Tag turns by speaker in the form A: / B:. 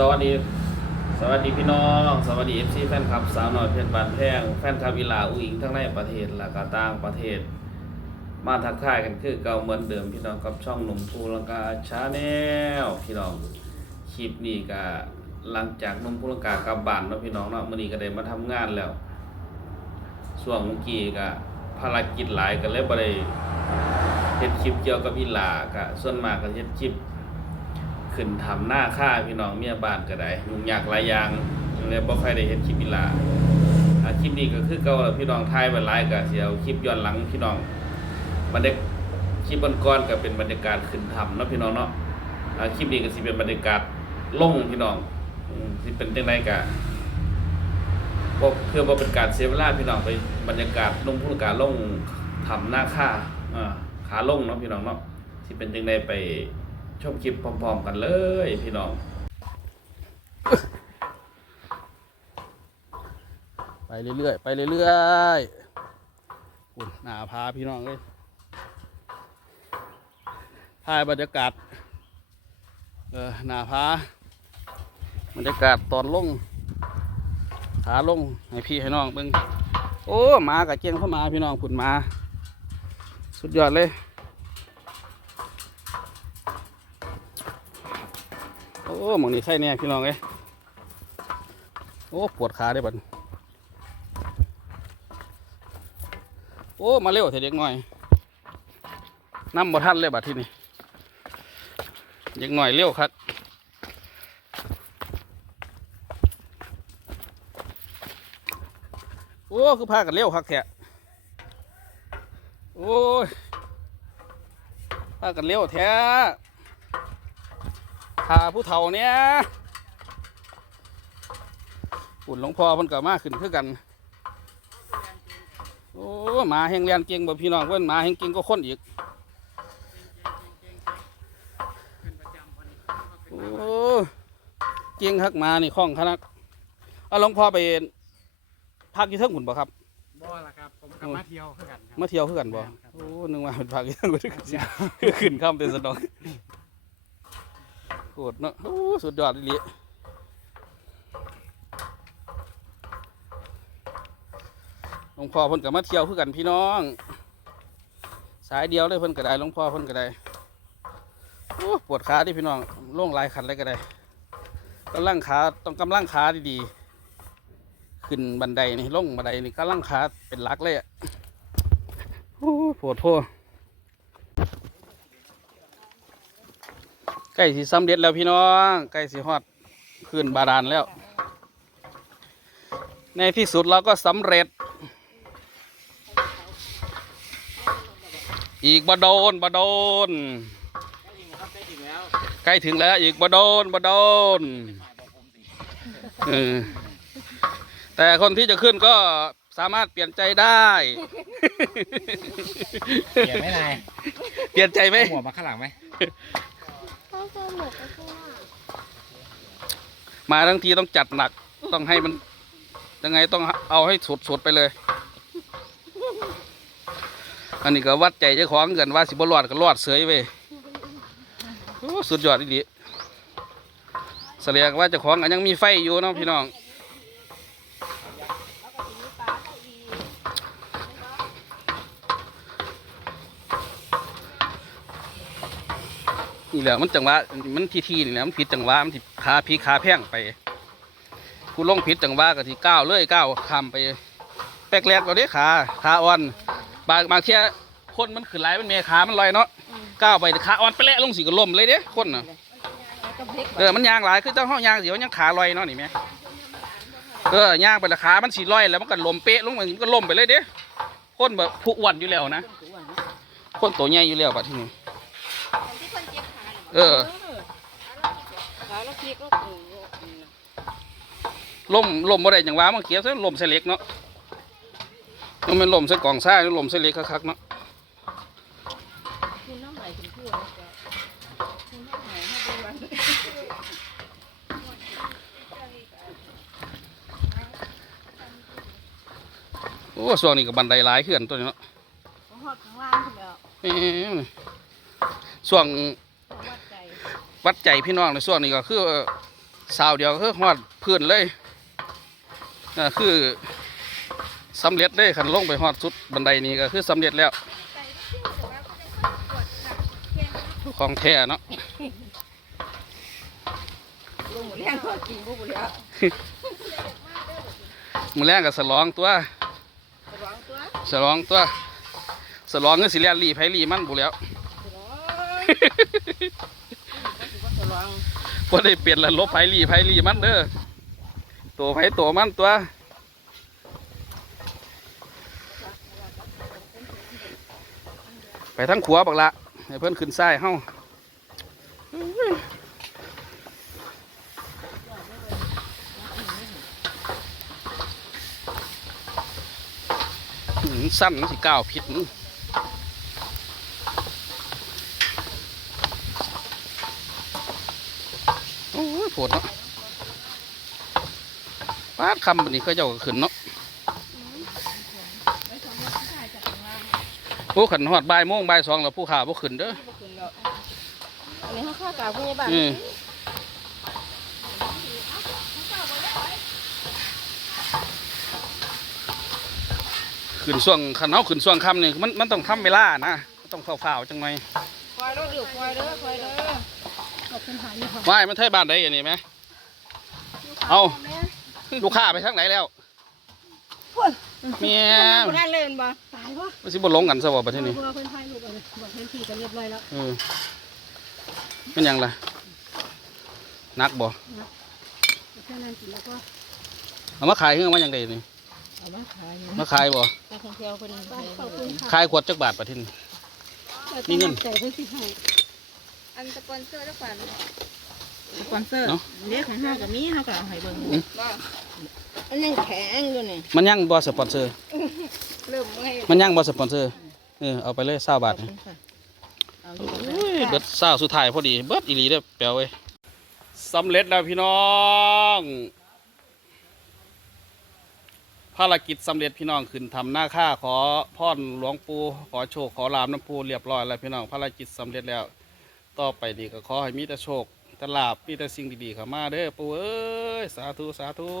A: สวัสดีสวัสดีพี่น้อง สวัสดีเอฟซีแฟนคลับสาวน้อยเพชรบานแพงแฟนคลับอีหลาอุอิงทั้งในประเทศและก็ต่างประเทศ มาทักทายกันคือเก่าเหมือนเดิมพี่น้องกับช่องหนุ่มภูลังกาชาแนลพี่น้องคลิปนี้ก็หลังจากหนุ่มภูลังกากลับบ้านเนาะพี่น้องเนาะมื้อนี้ก็ได้มาทำงานแล้วช่วงเมื่อกี้ก็ภารกิจหลายก็เลยบ่ได้เฮ็ดคลิปเกี่ยวกับอีหลาก็ส่วนมากก็เฮ็ดคลิป ขึ้นทำหน้าค่าพี่น้องเมียบ้านก็ได้ยุ่งยากหลายอย่างเลยบ่ค่อยได้เฮ็ดคลิปอีลาคลิปนี้ก็คือเก่าแล้วพี่น้องถ่ายไว้หลายก็สิเอาคลิปย้อนหลังพี่น้องบรรยากคลิปก่อนก็เป็นบรรยากาศขึ้นถ้ำเนาะพี่น้องเนาะคลิปนี้ก็สิเป็นบรรยากาศล่งพี่น้องสิเป็นจังไดก็บ่เพื่อบ่เป็นการเสียเวลาพี่น้องไปบรรยากาศลงพูดการลงถ้ำหน้าค่าอ่าขาลงเนาะพี่น้องเนาะสิเป็นจังไดไป ชมคลิปพร้อมๆกันเลยพี่น้อง
B: ไปเรื่อยๆ ไปเรื่อยๆอุ่นหนาพาพี่น้องเลยถ่ายบรรยากาศ เออหนาพาบรรยากาศตอนลง ขาลง ให้พี่ให้น้องเบิ่งโอ้หมากับเจียงเข้ามาพี่น้องผุนมา สุดยอดเลย อ้หมองนี้ใช่เนี่ยพี่น้องเอ้ยโอ้ปวดขาได้บัดโอ้มาเร็วเถอะเด็กหน่อยน้ำบ่ทันเลยบัดที่นี่เด็กหน่อยเร็วครับโอ้คือพากันเร็วคักแท้โอ้ยพากันเร็วแท้ พาผู้เฒ่าเนี่ยปุ่นหลวงพ่อเพิ่นก็มาขึ้นคือกัน โอ้หมาแห้งเรียนเก่งบ่พี่น้องเพื่อนหมาแห้งเก่งก็คนอีก โอ้เก่งคักหมานี่คล่องขนาดเอาหลวงพ่อไปพักอยู่เทิงหุ่นบ่ครับ
C: บ่ล่ะครับ ผมกลับมาเที่ยวคือกันครับ
B: มาเที่ยวคือกันบ่
C: แม่นครับ
B: โอ้นึกว่าเป็นพักอยู่เทิงหุ่นคือขึ้นข้ามเป็นสนอง โคตรเนาะโอ้สุดยอดอีหลีหลวงพ่อเพิ่นก็มาเที่ยวคือกันพี่น้อง สายเดียวเลยเพิ่นก็ได้หลวงพ่อเพิ่นก็ได้ปวดขาดิพี่น้องล่งลายขันเลยก็ได้กำลังขาต้องกำลังขาดีๆขึ้นบันไดนี่ล่งบันไดนี่กำลังขาเป็นหลักเลยอะโอ้ปวดโพ ใกล้สิสำเร็จแล้วพี่น้องใกล้สิฮอดขึ้นบาดาลแล้ว ในที่สุดเราก็สำเร็จ อีกบโดนบโดนใกล้ถึงแล้วอีกบโดนบโดนเออแต่คนที่จะขึ้นก็สามารถเปลี่ยนใจได้
C: เปลี่ยนไหมนาย
B: เปลี่ยนใจไหม
C: เอาหัวมาข้างหลังไหม
D: ก็สนุกก็คือว่า
B: มาทั้งทีต้องจัดหนัก ต้องให้มัน ยังไงต้องเอาให้สุดๆไปเลย อันนี้ก็วัดใจเจ้าของเกินว่าสิบรอดก็รอดเสยไว้สุดยอดดีแสดงว่าเจ้าของก็ยังมีไฟอยู่เนาะพี่น้อง นี่แหละมันจังหวะมันทีทีนี่แหละมันผิดจังหวะมันผิดขาพีขาแพงไปกูลงผิดจังหวะก็ที่ก้าวเลยก้าวคำไปแปลกแรกเราได้ขาขาอ่อนบางบางเที่ยคนมันขึ้นไหลายมันเมียขามันลอยเนาะก้าวไปขาอ่อนไปแล้วลงสิก็ล่มเลยเด้คนน่ะ
D: ก็พลิก
B: เออมันยางหลายคือเจ้าห้องยางสิมันยังขาลอยเนาะนี่แม่เออย่างไปและขามันสีลอยแล้วมันก็ล่มเป๊ะลงมันก็ล่มไปเลยเด้คนแบบผู้อ้วนอยู่แล้วนะคนตัวใหญ่อยู่แล้วบัดทีนี้
D: ที่คนเจ็บขา
B: เออ
D: ขาแล้วพลิกก็โอ้โห
B: ล่มล่มบ่ได้จังหวะมันเขียวซะล่มใส่เหล็กเนาะมันเป็นล่มใส่กล่องซ่าหรือล่มใส่เหล็กคักๆเนาะ
D: คุณน้องใหม่คุณพูดคุณน้องใหม่ให้ดูวัน
B: โอ้ส่วนนี้กับบันไดหลายขึ้นตัวนี้เนาะ
D: ของหอดข้างล่างคุณแล้ว
B: แหมส่วง
D: วัดใจ
B: วัดใจพี่น้องในส่วนนี้ก็คือสาวเดียวก็คือฮอดพื้นเลยน่ะคือสำเร็จเลยขันลงไปฮอดสุดบันไดนี้ก็คือสำเร็จแล้วของแท้เนาะ
D: ลุงหมูแรงก็กินบุบุแล้ว
B: มือแรงกับสลองตัว
D: สลองตัว
B: สลองตัวสลองเงินสิเลียนรีไผรีมันบุแล้ว
D: สลองสลอง
B: บ่ได้เปลี่ยนแล้วลบไผรีไผรีมันเด้อตัวไผตัวมันตัวไปทั้งขัวบักละให้เพิ่อนขึ้นซ้เฮาหืมสั้นมันสิก้าวผิดมึงโอ้ยปวดเนาะปาดคำบันนี้เขาเจ้าก็ขึ้นเนาะผู้ขันหอดบ่ายโมงบ่ายสองแล้วผู้ขาผู้ขึ้นเด้อ
D: บ่ขึ้นแล้วอันนี้เขาข้าวกาพยาบาล
B: อืมขึ้นช่วงขันเขาขึ้นช่วงค่ำนี่มันมันต้องทำเวลานะมันต้องเฝ้าๆจังหน่อย
D: คอยเด้อลูกคอยเด้อคอยเด้อ ขอบคุณหายอยู่ค่ะ
B: ว่ายมันไทยบ้านใดอย่างนี้ไหม เอา ลูกค้าไปทางไหนแล้วเมีย
D: คนนั้นเลยบ่ตายวะ
B: มันสิบ่ลงกันซะบ่ประเทศนี้
D: พวกเราเพิ่นถ่ายรูปเอาเลยบอกเพิ่นขี่กันเรียบร้อยแล้ว
B: เออมันหยังล่ะนักบ่
D: แค่นั้นกินแล้วก็
B: เอามาขายเฮือมาหยังไดนี่
D: เอามาขาย
B: มาขายบ่
D: นักท่องเที่ยวเพิ่นขอบคุณค่ะ
B: ขายขวดจักบาทประเทศนี้มีเงิน
D: ใจเพิ่นสิให้
E: อันสปอนเซอร์ทุกวัน
D: สปอนเซอร์เด็กของเฮาก็มีเฮาก็เอาให้เบิ่งอันยังแข็งอยู่นี่
B: มันยังบ่สปอนเซอร์
E: เริ่มไม่
B: มันยังบ่สปอนเซอร์ เออเอาไปเลย20บาท
D: ขอบ
B: นี่
D: คุณค่ะเอาอยู่
B: โอ้ยเบิดเศร้าสุดท้ายพอดี เบิดอีหลีเด้อแปลวเว้ยสำเร็จแล้วพี่น้อง ภารกิจสำเร็จพี่น้องขึ้นทำหน้าค่าขอพรหลวงปู่ขอโชคขอลามน้ำปูเรียบร้อยแล้วพี่น้องภารกิจสำเร็จแล้ว ต่อไปนี่ก็ขอให้มีแต่โชคแต่ลาบมีแต่สิ่งดีๆเข้ามาเด้อปู่เอ้ยสาธุสาธุ